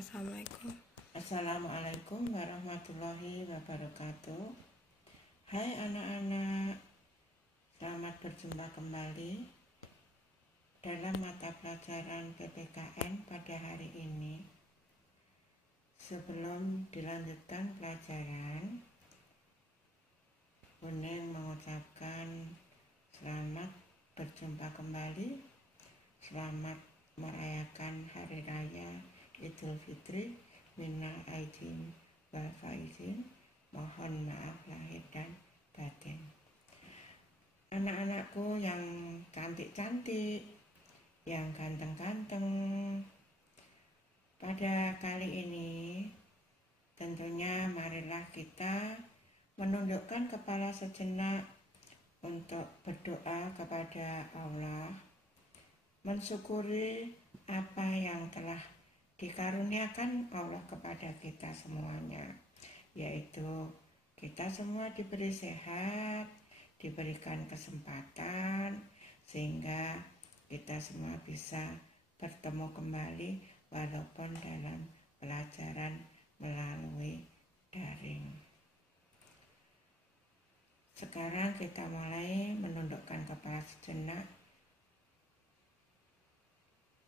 Assalamualaikum warahmatullahi wabarakatuh. Hai anak-anak, selamat berjumpa kembali dalam mata pelajaran PPKN pada hari ini. Sebelum dilanjutkan pelajaran, Bunda mengucapkan selamat berjumpa kembali, selamat merayakan Hari Raya Idul Fitri, minal aidin wal faizin, mohon maaf lahir dan batin. Anak-anakku yang cantik-cantik, yang ganteng-ganteng, pada kali ini tentunya marilah kita menundukkan kepala sejenak untuk berdoa kepada Allah, mensyukuri apa yang telah dikaruniakan Allah kepada kita semuanya, yaitu kita semua diberi sehat, diberikan kesempatan, sehingga kita semua bisa bertemu kembali walaupun dalam pelajaran melalui daring. Sekarang kita mulai menundukkan kepala sejenak.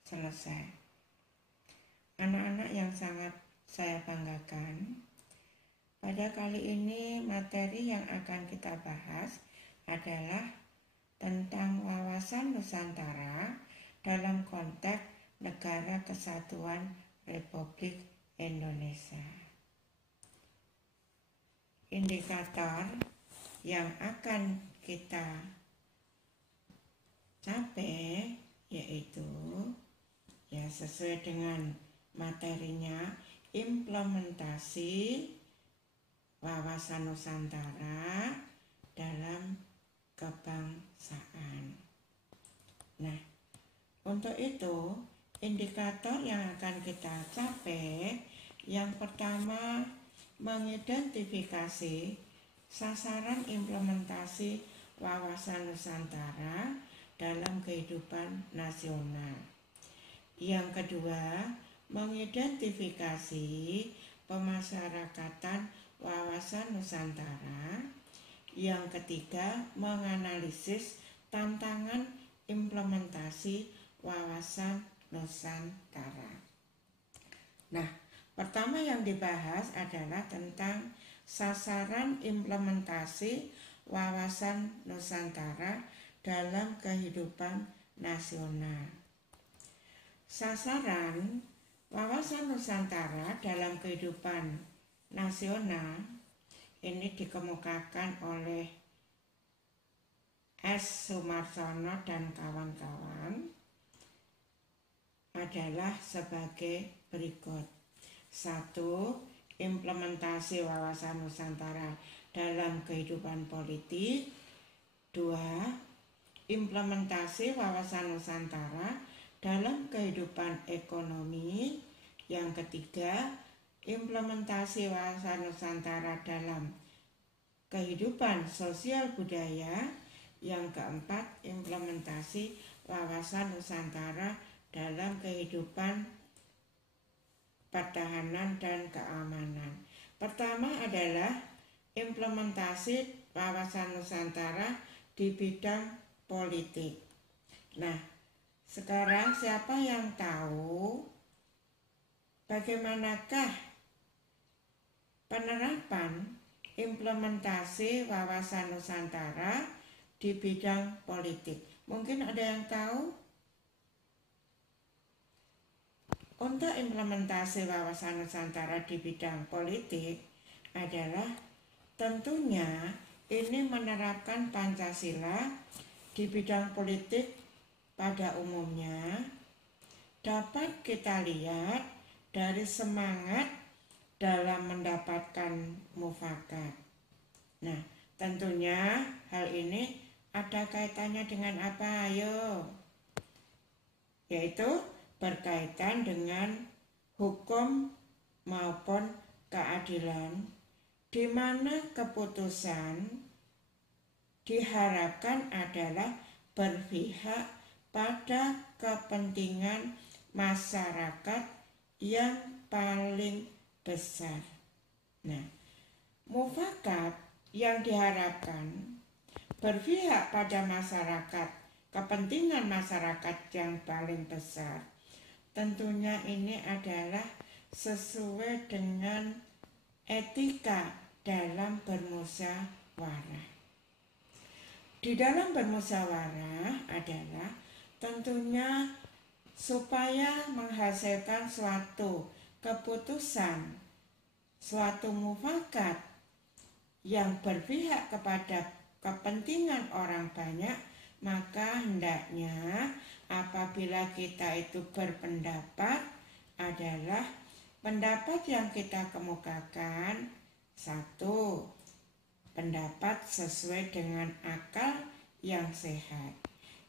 Selesai. Anak-anak yang sangat saya banggakan, pada kali ini materi yang akan kita bahas adalah tentang wawasan Nusantara dalam konteks Negara Kesatuan Republik Indonesia. Indikator yang akan kita capai yaitu sesuai dengan materinya, implementasi wawasan Nusantara dalam kebangsaan. Nah, untuk itu indikator yang akan kita capai, yang pertama mengidentifikasi sasaran implementasi wawasan Nusantara dalam kehidupan nasional. Yang kedua, mengidentifikasi pemasyarakatan wawasan Nusantara. Yang ketiga, menganalisis tantangan implementasi wawasan Nusantara. Nah, pertama yang dibahas adalah tentang sasaran implementasi wawasan Nusantara dalam kehidupan nasional. Sasaran wawasan Nusantara dalam kehidupan nasional ini dikemukakan oleh S. Sumarsono dan kawan-kawan adalah sebagai berikut. 1. Implementasi wawasan Nusantara dalam kehidupan politik. 2. Implementasi wawasan Nusantara dalam kehidupan ekonomi. Yang ketiga, implementasi wawasan Nusantara dalam kehidupan sosial budaya. Yang keempat, implementasi wawasan Nusantara dalam kehidupan pertahanan dan keamanan. Pertama adalah implementasi wawasan Nusantara di bidang politik. Nah, sekarang siapa yang tahu bagaimanakah penerapan implementasi wawasan Nusantara di bidang politik? Mungkin ada yang tahu? Untuk implementasi wawasan Nusantara di bidang politik adalah tentunya ini menerapkan Pancasila di bidang politik pada umumnya. Dapat kita lihat dari semangat dalam mendapatkan mufakat. Nah, tentunya hal ini ada kaitannya dengan apa? Ayo. Yaitu berkaitan dengan hukum maupun keadilan, di mana keputusan diharapkan adalah berpihak pada kepentingan masyarakat yang paling besar. Nah, mufakat yang diharapkan berpihak pada masyarakat, kepentingan masyarakat yang paling besar. Tentunya ini adalah sesuai dengan etika dalam bermusyawarah. Di dalam bermusyawarah adalah tentunya supaya menghasilkan suatu keputusan, suatu mufakat yang berpihak kepada kepentingan orang banyak, maka hendaknya apabila kita itu berpendapat adalah pendapat yang kita kemukakan, satu, pendapat sesuai dengan akal yang sehat.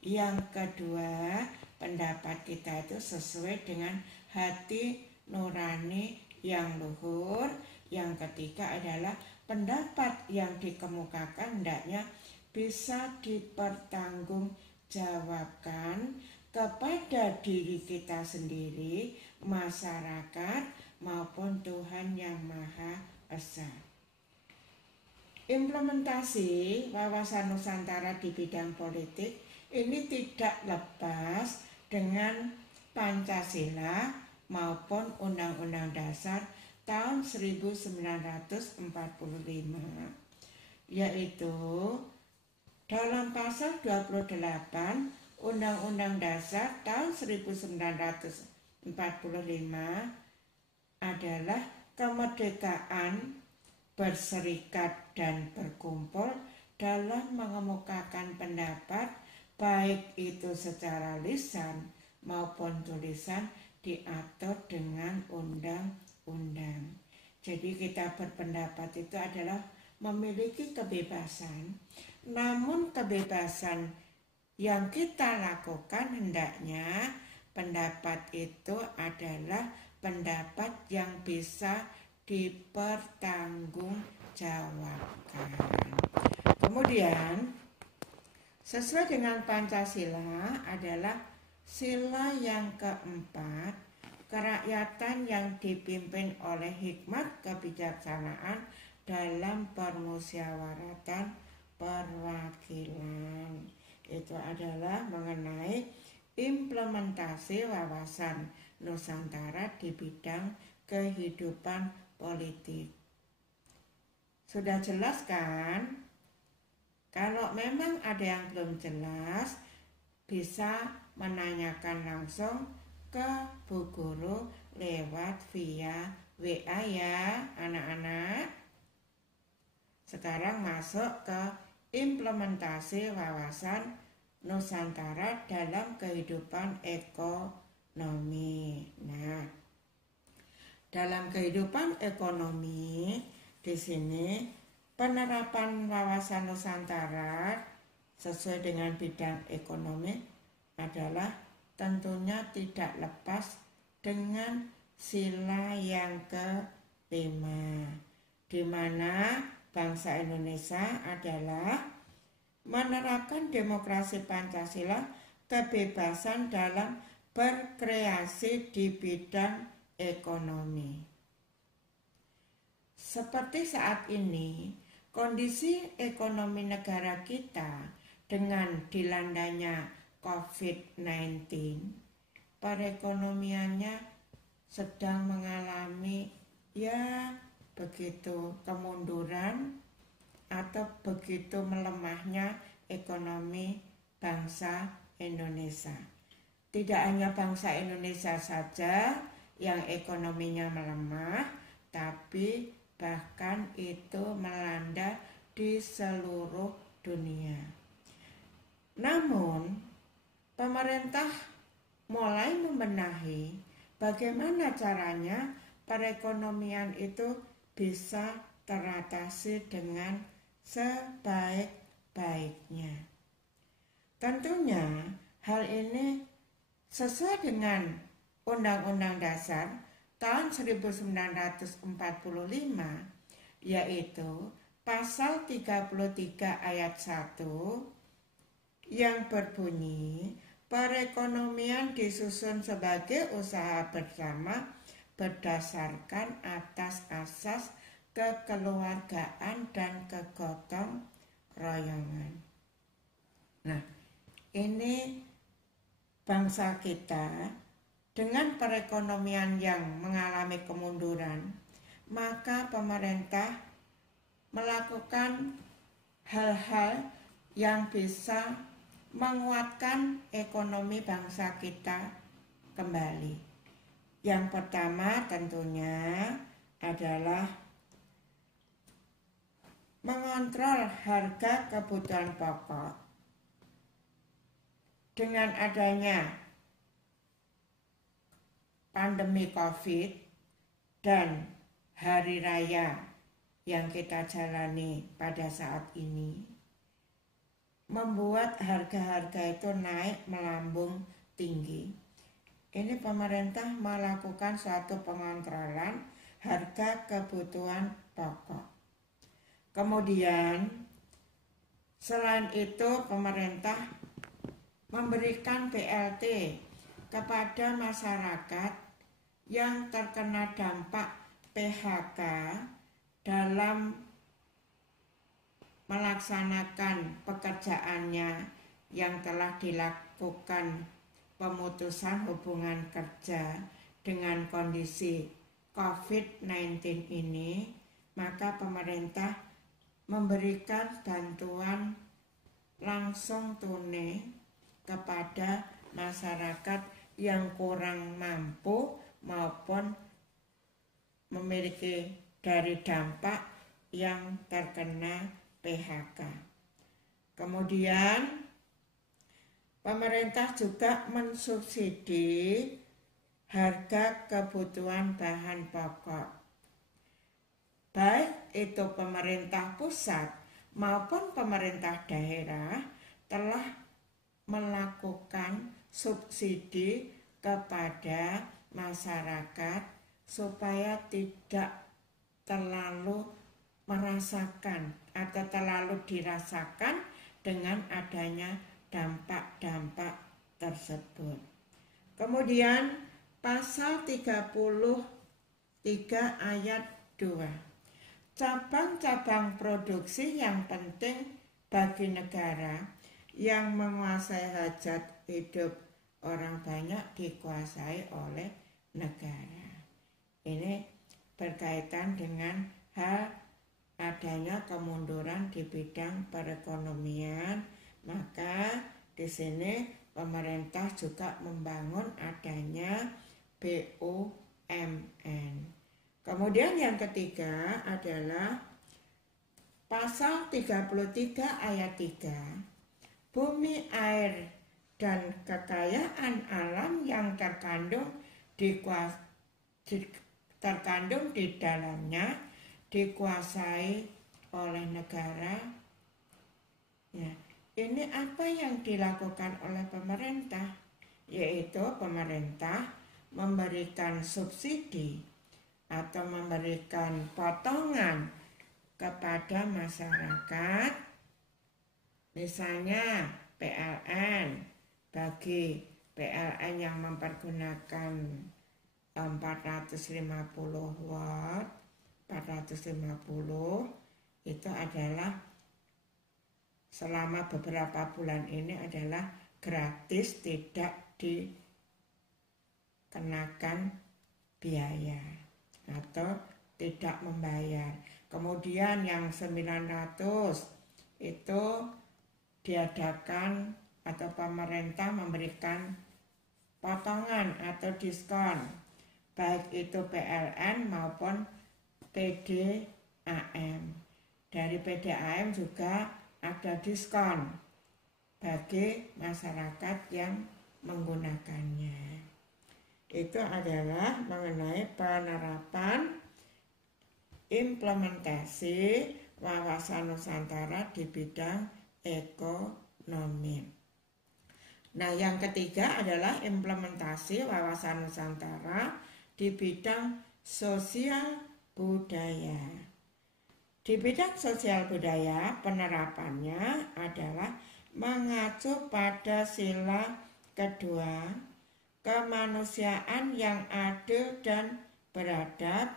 Yang kedua, pendapat kita itu sesuai dengan hati nurani yang luhur. Yang ketiga adalah pendapat yang dikemukakan hendaknya bisa dipertanggungjawabkan kepada diri kita sendiri, masyarakat, maupun Tuhan Yang Maha Esa. Implementasi wawasan Nusantara di bidang politik ini tidak lepas dengan Pancasila maupun Undang-Undang Dasar tahun 1945, yaitu dalam pasal 28 Undang-Undang Dasar tahun 1945 adalah kemerdekaan berserikat dan berkumpul dalam mengemukakan pendapat, baik itu secara lisan maupun tulisan, diatur dengan undang-undang. Jadi kita berpendapat itu adalah memiliki kebebasan, namun kebebasan yang kita lakukan hendaknya pendapat itu adalah pendapat yang bisa dipertanggungjawabkan. Kemudian sesuai dengan Pancasila adalah sila yang keempat, kerakyatan yang dipimpin oleh hikmat kebijaksanaan dalam permusyawaratan perwakilan. Itu adalah mengenai implementasi wawasan Nusantara di bidang kehidupan politik. Sudah jelas kan? Kalau memang ada yang belum jelas, bisa menanyakan langsung ke Bu Guru lewat via WA ya anak-anak. Sekarang masuk ke implementasi wawasan Nusantara dalam kehidupan ekonomi. Nah, dalam kehidupan ekonomi di sini penerapan wawasan Nusantara sesuai dengan bidang ekonomi adalah tentunya tidak lepas dengan sila yang kelima, di mana bangsa Indonesia adalah menerapkan demokrasi Pancasila, kebebasan dalam berkreasi di bidang ekonomi. Seperti saat ini, kondisi ekonomi negara kita dengan dilandanya COVID-19, perekonomiannya sedang mengalami begitu kemunduran atau begitu melemahnya ekonomi bangsa Indonesia. Tidak hanya bangsa Indonesia saja yang ekonominya melemah, tapi bahkan itu melanda di seluruh dunia. Namun, pemerintah mulai membenahi bagaimana caranya perekonomian itu bisa teratasi dengan sebaik-baiknya. Tentunya hal ini sesuai dengan Undang-Undang Dasar tahun 1945, yaitu pasal 33 ayat 1 yang berbunyi perekonomian disusun sebagai usaha bersama berdasarkan atas asas kekeluargaan dan kegotong royongan. Nah, ini bangsa kita dengan perekonomian yang mengalami kemunduran, maka pemerintah melakukan hal-hal yang bisa menguatkan ekonomi bangsa kita kembali. Yang pertama tentunya adalah mengontrol harga kebutuhan pokok. Dengan adanya pandemi COVID dan hari raya yang kita jalani pada saat ini, membuat harga-harga itu naik melambung tinggi. Ini pemerintah melakukan suatu pengontrolan harga kebutuhan pokok. Kemudian selain itu pemerintah memberikan BLT kepada masyarakat yang terkena dampak PHK dalam melaksanakan pekerjaannya yang telah dilakukan pemutusan hubungan kerja dengan kondisi COVID-19 ini, maka pemerintah memberikan bantuan langsung tunai kepada masyarakat yang kurang mampu maupun memiliki dari dampak yang terkena PHK. Kemudian pemerintah juga mensubsidi harga kebutuhan bahan pokok. Baik itu pemerintah pusat maupun pemerintah daerah telah melakukan subsidi kepada masyarakat supaya tidak terlalu merasakan atau terlalu dirasakan dengan adanya dampak-dampak tersebut. Kemudian pasal 33 ayat 2. Cabang-cabang produksi yang penting bagi negara yang menguasai hajat hidup orang banyak dikuasai oleh negara. Ini berkaitan dengan hal adanya kemunduran di bidang perekonomian, maka di sini pemerintah juga membangun adanya BUMN. Kemudian yang ketiga adalah pasal 33 ayat 3. Bumi, air, dan kekayaan alam yang terkandung di dalamnya dikuasai oleh negara. Ya, ini apa yang dilakukan oleh pemerintah? Yaitu pemerintah memberikan subsidi atau memberikan potongan kepada masyarakat, misalnya PLN, bagi PLN yang mempergunakan 450 watt, 450 itu adalah selama beberapa bulan ini adalah gratis, tidak dikenakan biaya atau tidak membayar. Kemudian yang 900 itu diadakan atau pemerintah memberikan potongan atau diskon, baik itu PLN maupun PDAM. Dari PDAM juga ada diskon bagi masyarakat yang menggunakannya. Itu adalah mengenai penerapan implementasi wawasan Nusantara di bidang ekonomi. Nah, yang ketiga adalah implementasi wawasan Nusantara di bidang sosial budaya. Di bidang sosial budaya, penerapannya adalah mengacu pada sila kedua, kemanusiaan yang adil dan beradab,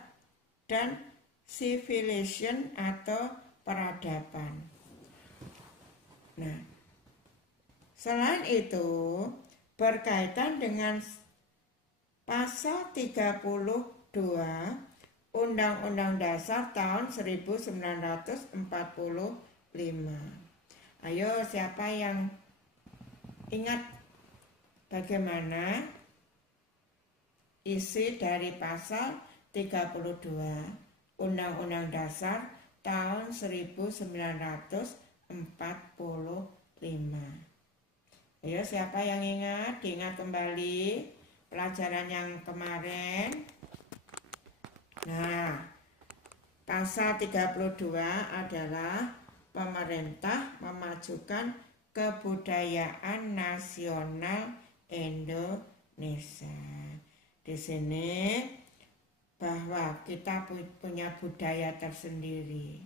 dan civilization atau peradaban. Nah, selain itu berkaitan dengan pasal 32 Undang-Undang Dasar tahun 1945. Ayo, siapa yang ingat bagaimana isi dari pasal 32 Undang-Undang Dasar tahun 1945? Ayo, siapa yang ingat? Diingat kembali pelajaran yang kemarin. Nah, pasal 32 adalah pemerintah memajukan kebudayaan nasional Indonesia. Di sini bahwa kita punya budaya tersendiri.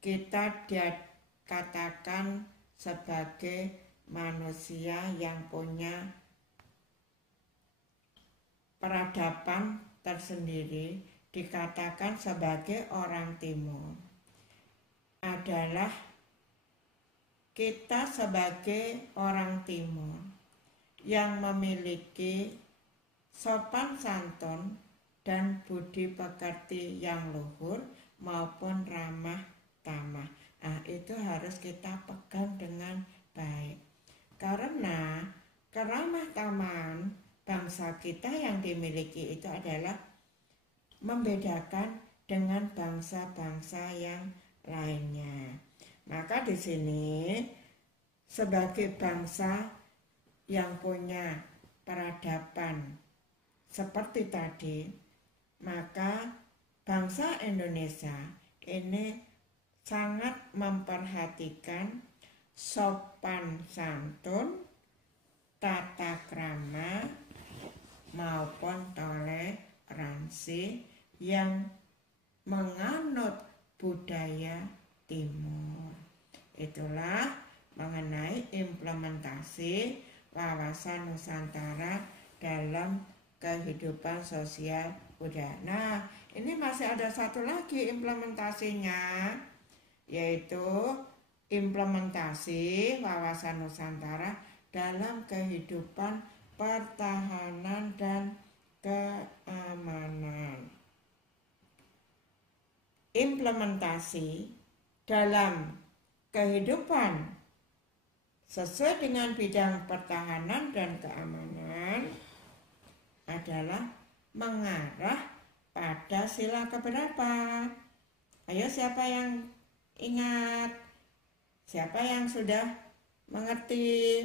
Kita dikatakan sebagai manusia yang punya peradaban tersendiri, dikatakan sebagai orang timur. Adalah kita sebagai orang timur yang memiliki sopan santun dan budi pekerti yang luhur maupun ramah tamah. Nah, itu harus kita pegang dengan baik. Karena keramah tamahan bangsa kita yang dimiliki itu adalah membedakan dengan bangsa-bangsa yang lainnya. Maka di sini sebagai bangsa yang punya peradaban seperti tadi, maka bangsa Indonesia ini sangat memperhatikan sopan santun, tata krama maupun toleransi yang menganut budaya timur. Itulah mengenai implementasi wawasan Nusantara dalam kehidupan sosial budaya. Nah, ini masih ada satu lagi implementasinya, yaitu implementasi wawasan Nusantara dalam kehidupan pertahanan dan keamanan. Implementasi dalam kehidupan sesuai dengan bidang pertahanan dan keamanan adalah mengarah pada sila keberapa? Ayo, siapa yang ingat? Siapa yang sudah mengerti?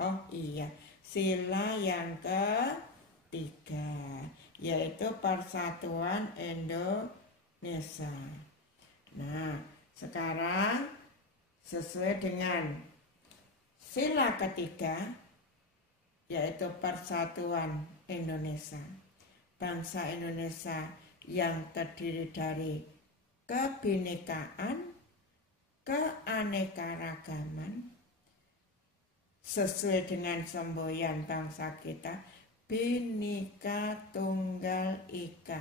Oh iya, sila yang ketiga, yaitu Persatuan Indonesia. Nah, sekarang sesuai dengan sila ketiga, yaitu Persatuan Indonesia, bangsa Indonesia yang terdiri dari kebinekaan, keanekaragaman, sesuai dengan semboyan bangsa kita, Bhinneka Tunggal Ika,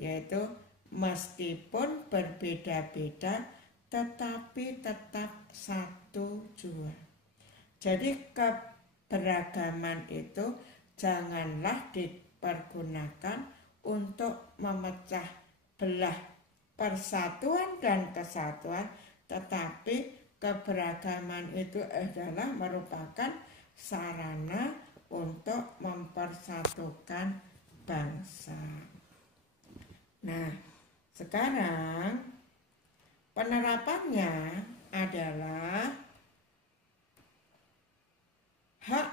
yaitu meskipun berbeda-beda tetapi tetap satu jua. Jadi keberagaman itu janganlah dipergunakan untuk memecah belah persatuan dan kesatuan, tetapi keberagaman itu adalah merupakan sarana untuk mempersatukan bangsa. Nah, sekarang penerapannya adalah hak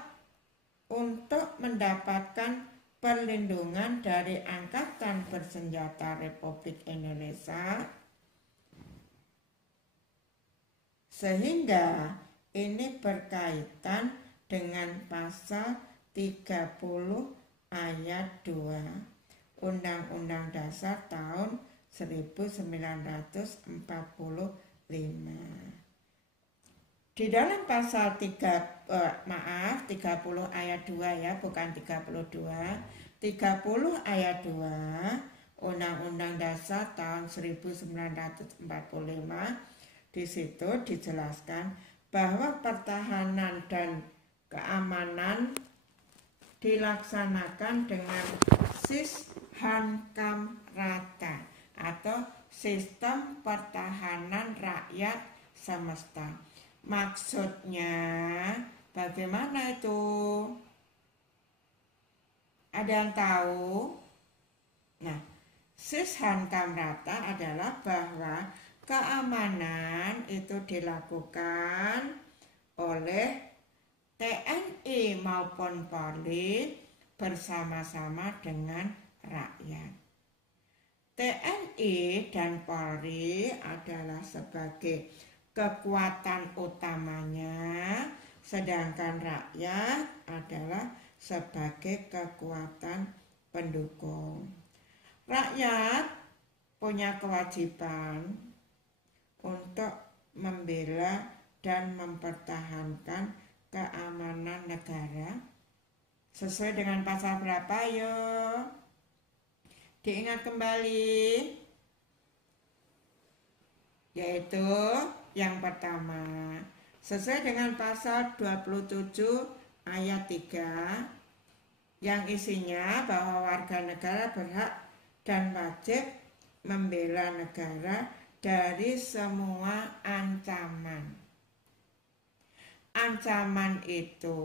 untuk mendapatkan perlindungan dari Angkatan Bersenjata Republik Indonesia, sehingga ini berkaitan dengan pasal 30 ayat 2 Undang-Undang Dasar tahun 1945. Di dalam pasal 30 ayat 2 ya, bukan 32, 30 ayat 2 Undang-Undang Dasar tahun 1945 di situ dijelaskan bahwa pertahanan dan keamanan dilaksanakan dengan Sishankam Rata atau sistem pertahanan rakyat semesta. Maksudnya bagaimana itu? Ada yang tahu? Nah, Sishankam Rata adalah bahwa keamanan itu dilakukan oleh TNI maupun Polri bersama-sama dengan rakyat. TNI dan Polri adalah sebagai kekuatan utamanya, sedangkan rakyat adalah sebagai kekuatan pendukung. Rakyat punya kewajiban untuk membela dan mempertahankan keamanan negara sesuai dengan pasal berapa? Yo, diingat kembali, yaitu yang pertama sesuai dengan pasal 27 ayat 3 yang isinya bahwa warga negara berhak dan wajib membela negara dari semua ancaman. Ancaman itu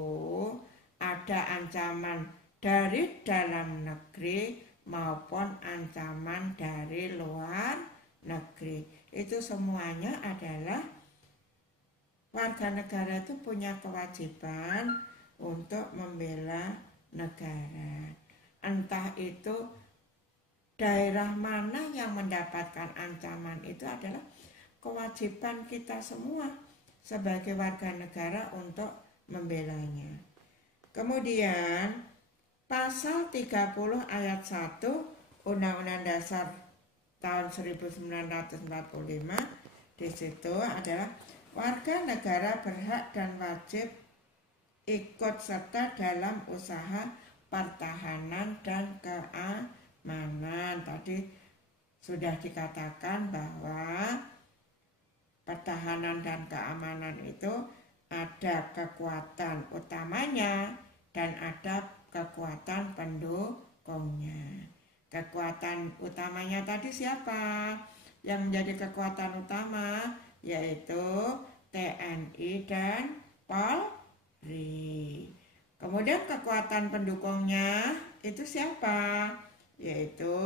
ada ancaman dari dalam negeri maupun ancaman dari luar negeri. Itu semuanya adalah warga negara itu punya kewajiban untuk membela negara. Entah itu daerah mana yang mendapatkan ancaman, itu adalah kewajiban kita semua sebagai warga negara untuk membelanya. Kemudian pasal 30 ayat 1 Undang-Undang Dasar tahun 1945 di situ adalah warga negara berhak dan wajib ikut serta dalam usaha pertahanan dan keamanan. Tadi sudah dikatakan bahwa pertahanan dan keamanan itu ada kekuatan utamanya dan ada kekuatan pendukungnya. Kekuatan utamanya tadi siapa? Yang menjadi kekuatan utama yaitu TNI dan Polri. Kemudian kekuatan pendukungnya itu siapa? Yaitu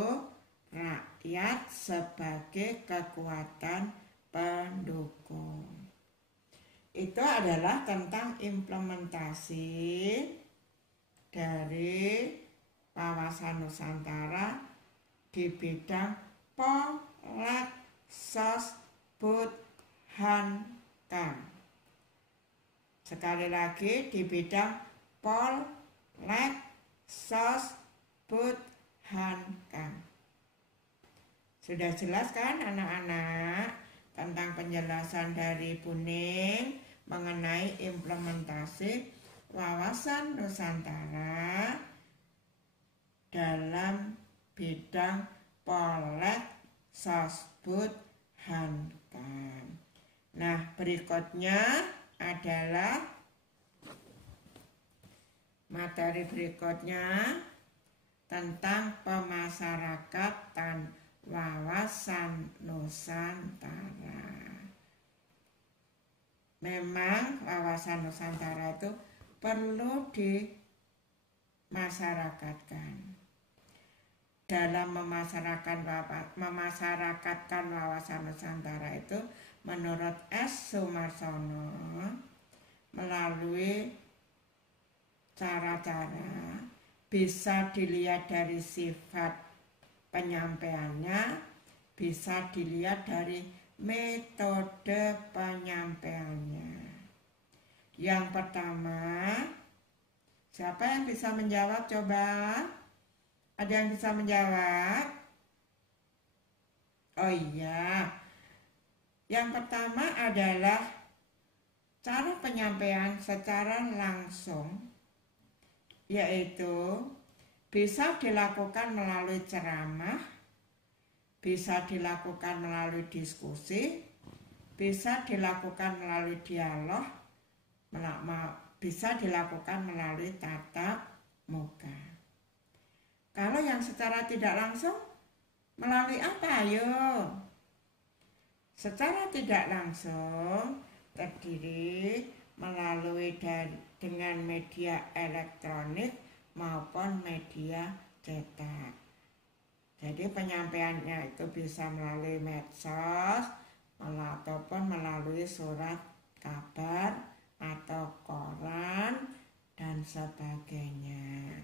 rakyat sebagai kekuatan pendukung. Itu adalah tentang implementasi dari wawasan Nusantara di bidang Polek Sosbud Hankam. Sekali lagi di bidang Polek Sosbud Hankam. Sudah jelas kan anak-anak tentang penjelasan dari Bu Ning mengenai implementasi wawasan Nusantara dalam bidang Polek Sosbud Hankam. Nah, berikutnya adalah materi berikutnya tentang pemasyarakatan wawasan Nusantara. Memang wawasan Nusantara itu perlu dimasyarakatkan. Dalam memasyarakatkan wawasan Nusantara itu menurut S. Sumarsono melalui cara-cara bisa dilihat dari sifat penyampaiannya, bisa dilihat dari metode penyampaiannya. Yang pertama, siapa yang bisa menjawab coba? Ada yang bisa menjawab? Oh iya. Yang pertama adalah cara penyampaian secara langsung, yaitu bisa dilakukan melalui ceramah, bisa dilakukan melalui diskusi, bisa dilakukan melalui dialog, bisa dilakukan melalui tatap muka. Kalau yang secara tidak langsung, melalui apa? Ayo. Secara tidak langsung terdiri melalui dengan media elektronik maupun media cetak. Jadi penyampaiannya itu bisa melalui medsos ataupun melalui surat kabar atau koran dan sebagainya.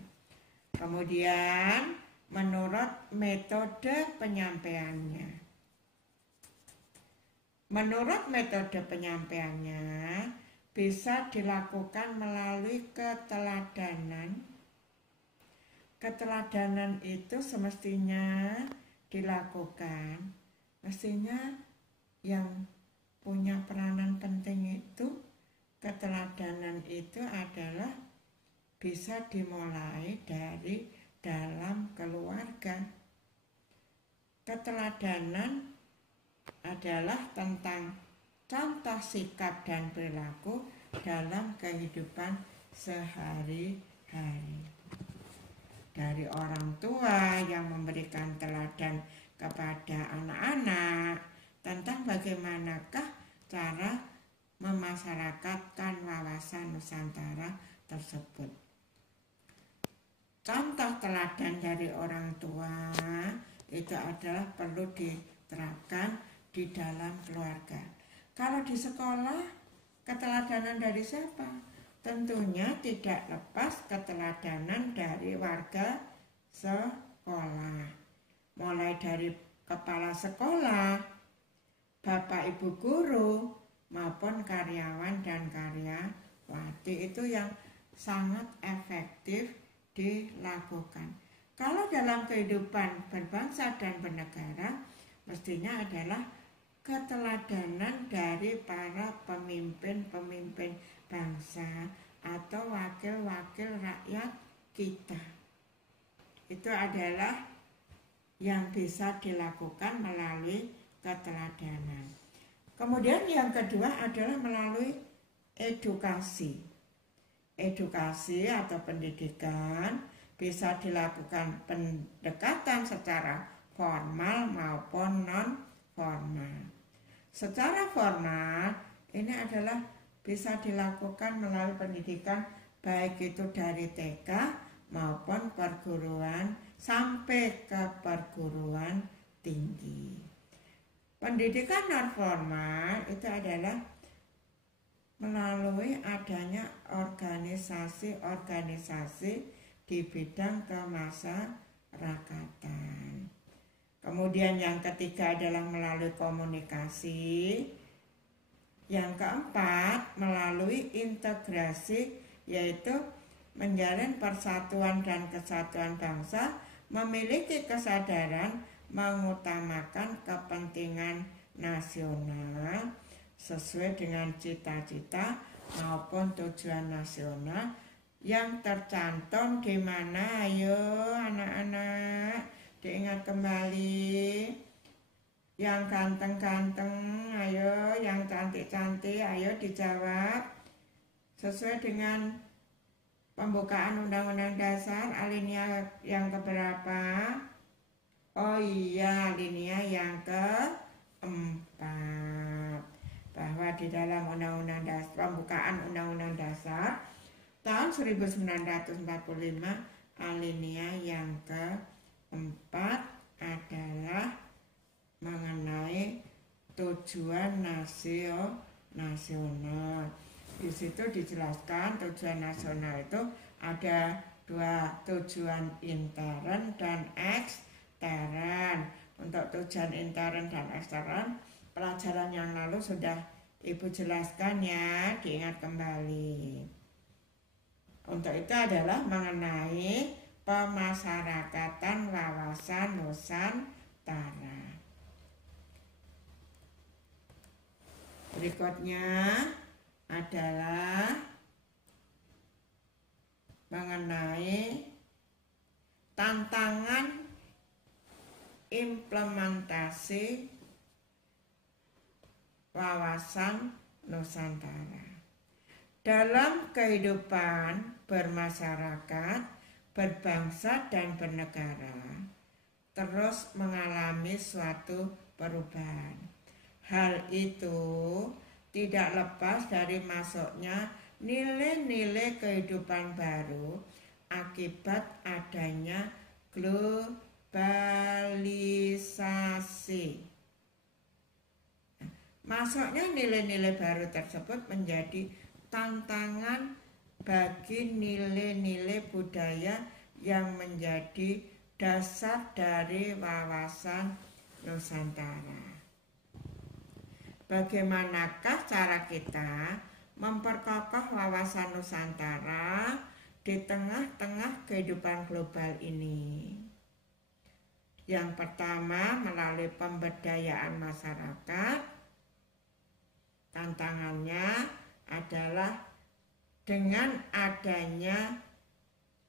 Kemudian menurut metode penyampaiannya. Menurut metode penyampaiannya bisa dilakukan melalui keteladanan. Keteladanan itu semestinya dilakukan, mestinya yang punya peranan penting itu, keteladanan itu adalah bisa dimulai dari dalam keluarga. Keteladanan adalah tentang contoh sikap dan perilaku dalam kehidupan sehari-hari. Dari orang tua yang memberikan teladan kepada anak-anak tentang bagaimanakah cara memasyarakatkan wawasan Nusantara tersebut. Contoh teladan dari orang tua itu adalah perlu diterapkan di dalam keluarga. Kalau di sekolah, keteladanan dari siapa? Tentunya tidak lepas keteladanan dari warga sekolah. Mulai dari kepala sekolah, bapak ibu guru, maupun karyawan dan karyawati, itu yang sangat efektif dilakukan. Kalau dalam kehidupan berbangsa dan bernegara, mestinya adalah keteladanan dari para pemimpin-pemimpin bangsa atau wakil-wakil rakyat kita. Itu adalah yang bisa dilakukan melalui keteladanan. Kemudian yang kedua adalah melalui edukasi. Edukasi atau pendidikan bisa dilakukan pendekatan secara formal maupun non-formal. Secara formal ini adalah bisa dilakukan melalui pendidikan baik itu dari TK maupun perguruan sampai ke perguruan tinggi. Pendidikan non-formal itu adalah melalui adanya organisasi-organisasi di bidang kemasyarakatan. Kemudian yang ketiga adalah melalui komunikasi. Yang keempat melalui integrasi, yaitu menjalin persatuan dan kesatuan bangsa, memiliki kesadaran mengutamakan kepentingan nasional sesuai dengan cita-cita maupun tujuan nasional yang tercantum di mana. Ayo anak-anak, diingat kembali. Yang ganteng-ganteng, ayo, yang cantik-cantik, ayo dijawab sesuai dengan pembukaan Undang-Undang Dasar alinea yang keberapa? Oh iya, alinea yang keempat, bahwa di dalam Undang-Undang Dasar, pembukaan Undang-Undang Dasar tahun 1945, alinea yang keempat adalah mengenai tujuan nasional. Di situ dijelaskan tujuan nasional itu ada dua, tujuan intern dan ekstern. Untuk tujuan intern dan ekstern, pelajaran yang lalu sudah Ibu jelaskan ya, diingat kembali. Untuk itu adalah mengenai pemasyarakatan wawasan Nusantara. Berikutnya adalah mengenai tantangan implementasi wawasan Nusantara dalam kehidupan bermasyarakat, berbangsa dan bernegara terus mengalami suatu perubahan. Hal itu tidak lepas dari masuknya nilai-nilai kehidupan baru akibat adanya globalisasi. Masuknya nilai-nilai baru tersebut menjadi tantangan bagi nilai-nilai budaya yang menjadi dasar dari wawasan Nusantara. Bagaimanakah cara kita memperkokoh wawasan Nusantara di tengah-tengah kehidupan global ini? Yang pertama, melalui pemberdayaan masyarakat. Tantangannya adalah dengan adanya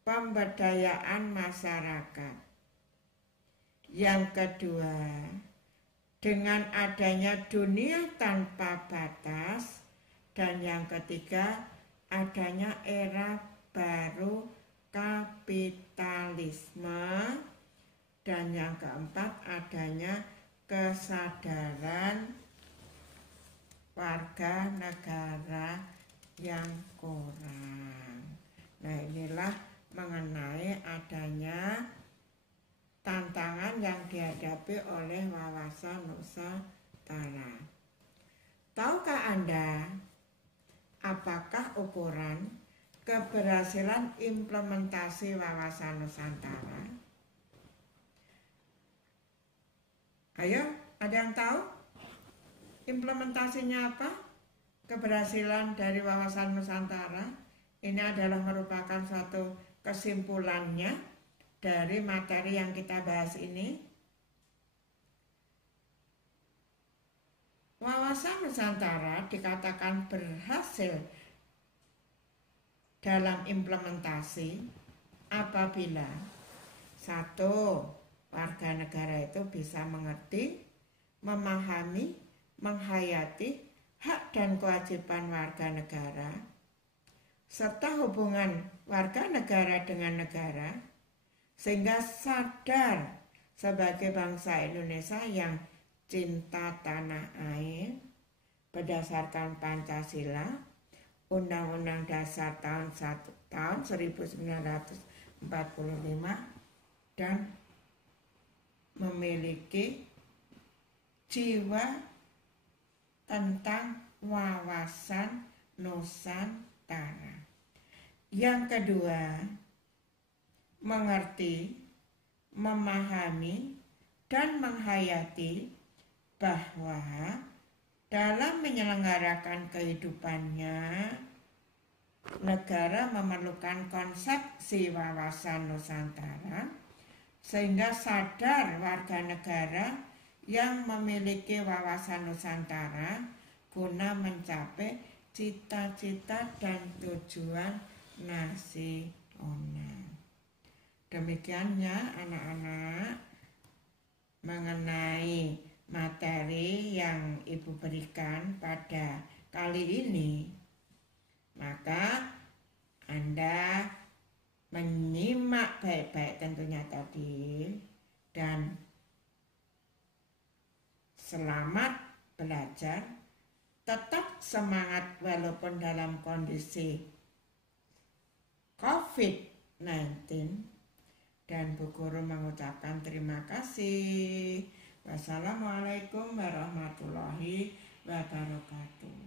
pemberdayaan masyarakat. Yang kedua, dengan adanya dunia tanpa batas. Dan yang ketiga, adanya era baru kapitalisme. Dan yang keempat, adanya kesadaran warga negara yang kurang. Nah, inilah mengenai adanya tantangan yang dihadapi oleh wawasan Nusantara. Tahukah Anda apakah ukuran keberhasilan implementasi wawasan Nusantara? Ayo, ada yang tahu? Implementasinya apa? Keberhasilan dari wawasan Nusantara ini adalah merupakan suatu kesimpulannya dari materi yang kita bahas ini. Wawasan Nusantara dikatakan berhasil dalam implementasi apabila satu, warga negara itu bisa mengerti, memahami, menghayati hak dan kewajiban warga negara, serta hubungan warga negara dengan negara, sehingga sadar sebagai bangsa Indonesia yang cinta tanah air berdasarkan Pancasila, Undang-Undang Dasar tahun 1945, dan memiliki jiwa tentang wawasan Nusantara. Yang kedua, mengerti, memahami, dan menghayati bahwa dalam menyelenggarakan kehidupannya, negara memerlukan konsepsi wawasan Nusantara, sehingga sadar warga negara yang memiliki wawasan Nusantara guna mencapai cita-cita dan tujuan nasional. Demikiannya anak-anak mengenai materi yang Ibu berikan pada kali ini. Maka Anda menyimak baik-baik tentunya tadi, dan selamat belajar, tetap semangat walaupun dalam kondisi COVID-19, dan Bu Guru mengucapkan terima kasih. Wassalamualaikum warahmatullahi wabarakatuh.